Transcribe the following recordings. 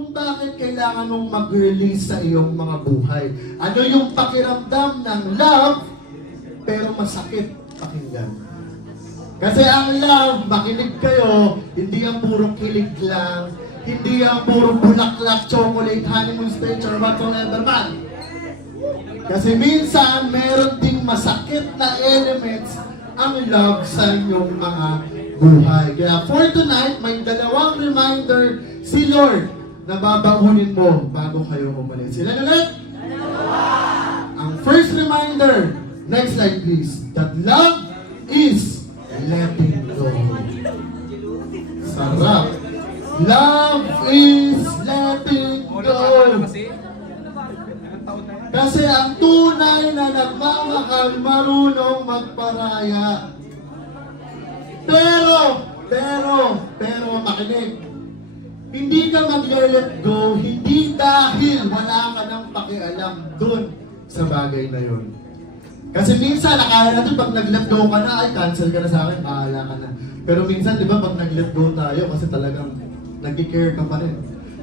kung bakit kailangan mong mag-release sa iyong mga buhay. Ano yung pakiramdam ng love, pero masakit pakinggan. Kasi ang love, makinig kayo, hindi ang puro kilig lang, hindi ang puro bulaklak, chocolate, honeymoon stage, or whatsoever man. Kasi minsan, meron ding masakit na elements ang love sa inyong mga buhay. Kaya for tonight, may dalawang reminder si Lord na babaunin mo bago kayo umalis. Sila ulit? Ang first reminder, next slide please, that love is letting go. Sarap. Love is letting go. Kasi ang tunay na nagmamahal marunong magparaya. Pero, makinig. Hindi ka mag-let go, hindi dahil wala ka ng pakialam dun sa bagay na yun. Kasi minsan, akala natin pag nag-let go ka na, ay cancel ka na sa akin, bahala ka na. Pero minsan, di ba, pag nag-let go tayo, kasi talagang nag-care ka pa rin.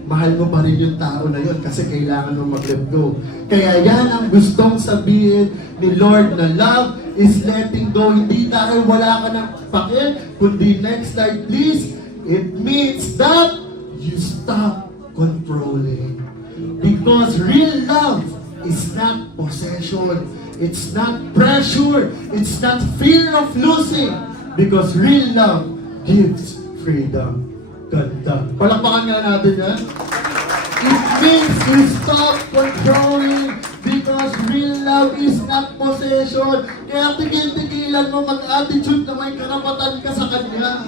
Mahal mo pa rin yung tao na yun kasi kailangan mo mag-let go. Kaya yan ang gustong sabihin ni Lord na love is letting go. Hindi dahil wala ka ng pakil, kundi next slide please, it means that you stop controlling. Because real love is not possession. It's not pressure. It's not fear of losing. Because real love gives freedom. Ganda. Palakpakan nga natin yan. It means you stop controlling because real love is not possession. Kaya tigil-tigilan mo mag-attitude na may karapatan ka sa kanya.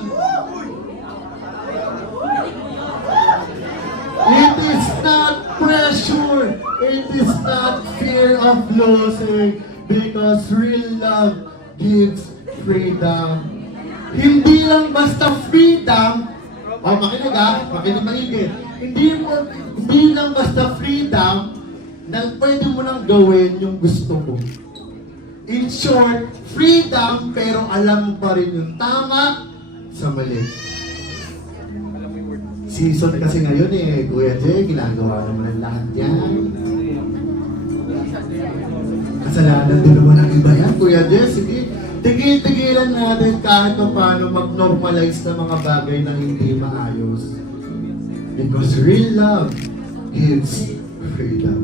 It is not pressure. It is not fear of losing because real love gives freedom. Hindi lang basta freedom. Makinig makinig maigit. Hindi lang basta freedom na pwede mo nang gawin yung gusto mo. In short, freedom pero alam mo pa rin yung tama sa mali. Season kasi ngayon Kuya Jay, ginagawa naman ang lahat yan. Kasalanan din naman ang iba yan, Kuya Jay. Sige, tigil-tigilan natin kahit paano mag-normalize na mga bagay na hindi maayos. Because real love gives freedom.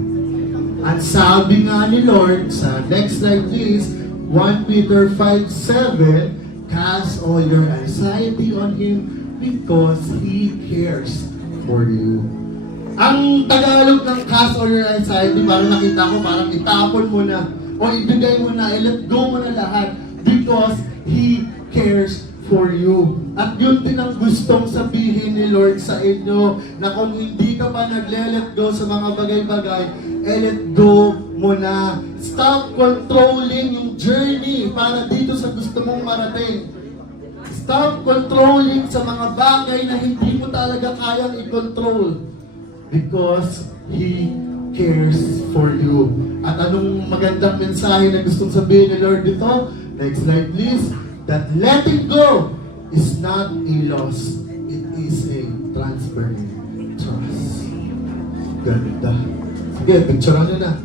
At sabi nga ni Lord, sa next slide please, 1 Peter 5:7, cast all your anxiety on Him because He cares for you. Ang Tagalog ng cast all your anxiety, parang nakita ko, parang itapon mo na, o ibigay mo na, i-let go mo na lahat. Because He cares for you. At yun din ang gustong sabihin ni Lord sa inyo, na kung hindi ka pa nagle-let go sa mga bagay-bagay, let go mo na. Stop controlling yung journey para dito sa gusto mong marating. Stop controlling sa mga bagay na hindi mo talaga kayang i-control. Because He cares for you. At anong magandang mensahe na gustong sabihin ni Lord dito? Next slide please. That letting go is not a loss. It is a transfer. Trust. Ganda. Sige, picture nyo na.